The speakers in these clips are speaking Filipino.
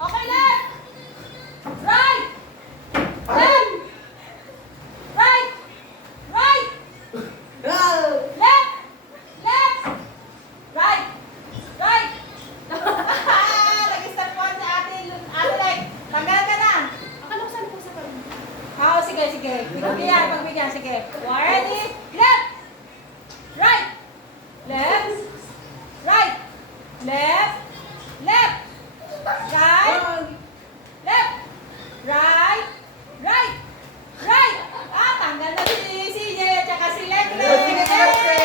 Okay, left! Right! Left! Right! Right! Left! Left! Right! Right! Nag-start po si ate, ate like, tanggal ka na. Akala ko saan po sa karoon. Oo, sige, sige. Pagbigyan, pagbigyan, sige. Ready? Left! Right! Left! Right! Left! Right! Right! Right! Ah, tanggal na si CJ at saka si Lemre. Sige, Lemre!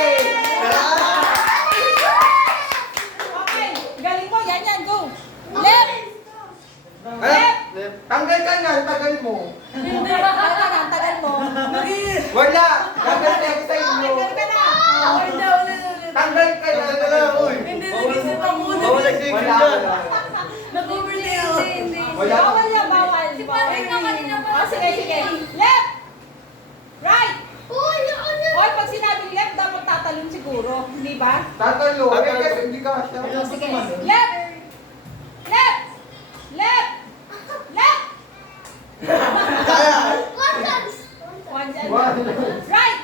Okay, galing mo. Yan, yan. Go. Left! Left! Tanggal ka na, tagal mo. Hindi. Tagal ka na, tagal mo. Wala! Tanggal yung sa inyo. galing ka na. Tanggal ka na, uy. Hindi, nag-isip ako. Wala, wala. Nag-overlay ako. Wala. Bawal yan, bawal. Si bawal. Patrick na kanina pa. Oh, sige, sige. Left! Right! Hoy, pag sinabing left, dapat tatalon siguro. Hindi ba? Tatalo. Eh, kasi hindi ka siya. Sige. Left! Left! Left! One, two, One. Right!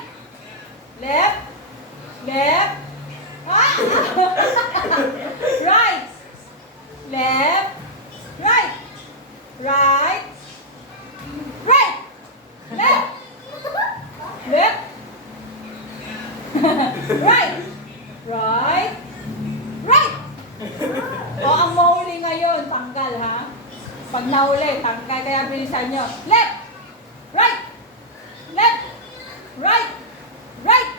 Left! Left! Ah! right! Left! Right! Right! Right! Left! Left! right! Right! Right! O, ang mahuli ngayon, tanggal ha? Pag nahuli, tanggal, kaya bilisan nyo. Left! Right! Left! Right! Right!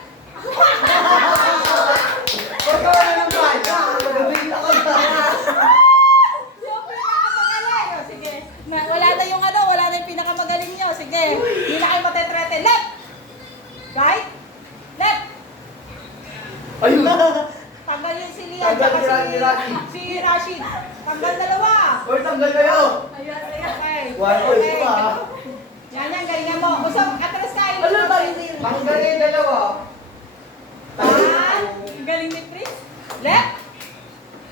Huwag ka wala ng mic. Nabigla ka na. Yung pinakamagaling. O, sige. Na, wala na yung ano, wala na yung pinakamagaling nyo. Sige. Hindi na kayo matetrete. Left! Right! Left! Ayun. Tanggal yung si Lian. Tanggal tsaka si Rashid. Si Rashid. Tanggal dalawa. Uy, tanggal kayo. Ayan, ayan. Okay. One point Okay. pa, ha? Yan yan, galingan mo. Usap, atras kayo. Ano ba yun? Tanggal yung dalawa. Ah, galing ni Chris. Left.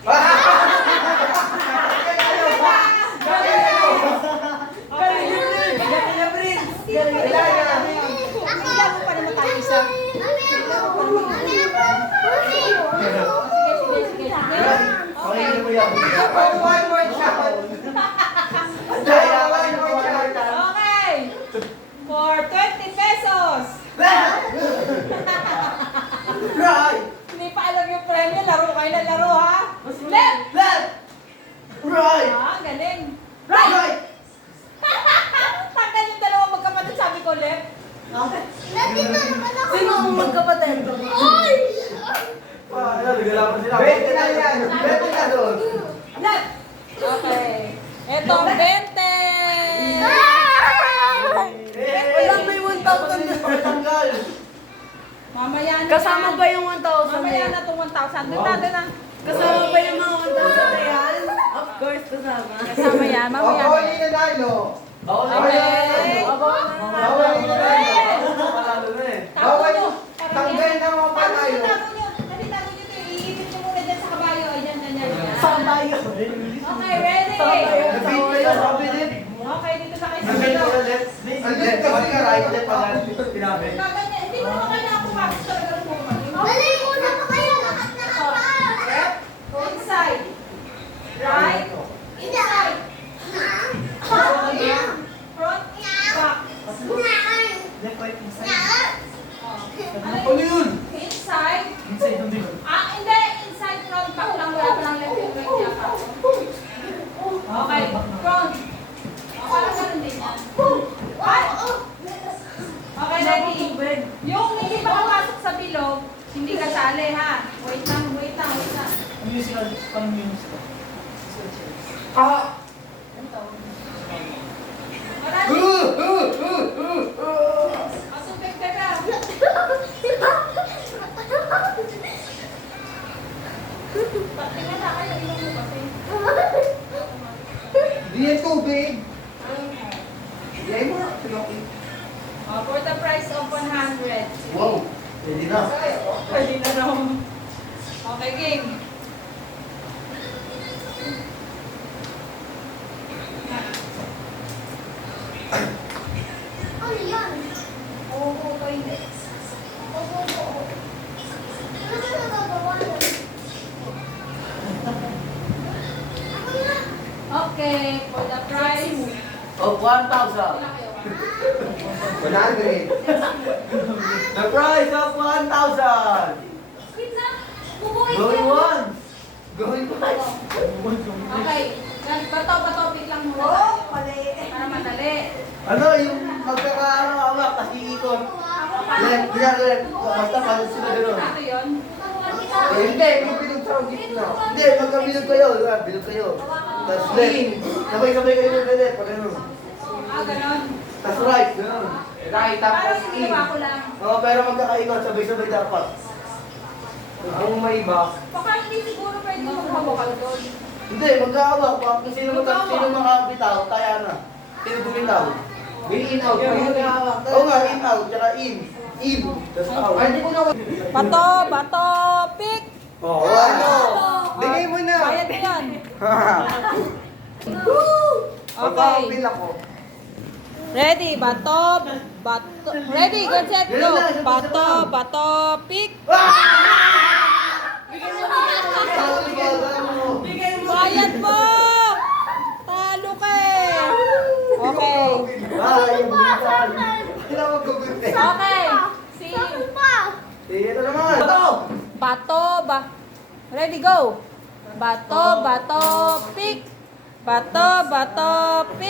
Okay. Wala na. Bigyan mo pa naman tayo isa. Sige, sige, sige. Okay. One more shot. One more shot. Okay. For 20 pesos. Right. Hindi pa alam yung premyo. Laro kayo na laro, ha? Left. Left. Right. Ah, galing. lang sila. 20 na yan. 20 na doon. Okay. Ito, 20. Wala may 1,000 na pagtanggal. Mamaya na. Kasama ba yung 1,000 Mamaya na itong 1,000. Doon na, doon. Kasama ba yung mga 1,000 na yan? Of course, kasama. Kasama yan. Mamaya na. Ako, hindi na tayo. Ako, hindi na tayo. Ako, hindi na tayo. Kasi nga right. Kaganyan. Hindi mo naman kailangan pumasok sa ganun mo. Inside. Right. Inside. Front. Back. Oh. Ano yun? Inside. Ah, hindi. Inside, front, back lang. Wala pa lang left yung right niya pa. Okay. Front. Oh, parang ganun din yan. Ay! Okay, ready? Yung hindi pa pumasok sa bilog, hindi ka sali ha. Wait lang, wait lang, wait lang. Ah! Marami. Uh, uh, uh, uh, uh. Masupik ka na. Patingin na kayo, inom mo kasi. Di yan tubig. Di yan mo. Sinoki. Oh, for the price of 100. Wow. Pwede na. Pwede na raw. Okay, game. hindi? Okay, for the price. Of 1,000. Wala kayo. 100. The price of 1,000. Wait na. Bubuhay Going ko. once. Going twice. Okay. Yan, bato, bato, pick lang muna. Oh, mali. Para madali. Ano, yung magkakaano-awa, kasi ikot. Left, yeah, left. Basta palit sila gano'n. Nato yun. Eh, hindi, yung bilog sa gitna. Hindi, magkabilog kayo. Bilog kayo. Tapos left. Sabay-sabay kayo ng left. Pag gano'n. Ah, ganon. Tapos right, gano'n. Right, Parang yung ginawa ko lang. Oo, pero magkakaikot. Sabay-sabay dapat. Kung may iba. Baka hindi siguro pwede maghawak doon. Hindi, magkakawa. Kung sino, magka, sino makabitaw, kaya na. Sino bumitaw? May in out. Oo nga, in out. Tsaka in. In. Tapos out. Bato, bato, pick. Oo, ano? Bigay mo na. Bayad mo yan. Okay. Okay. ako. Ready, bato, bato. Ready, get set, go. Bato, bato, pick. Bayad mo! Talo ka eh. Okay. Gugunti. Okay. Si. Bato, ba. Ready, go. Bato, bato, pick. Bato, bato, pick.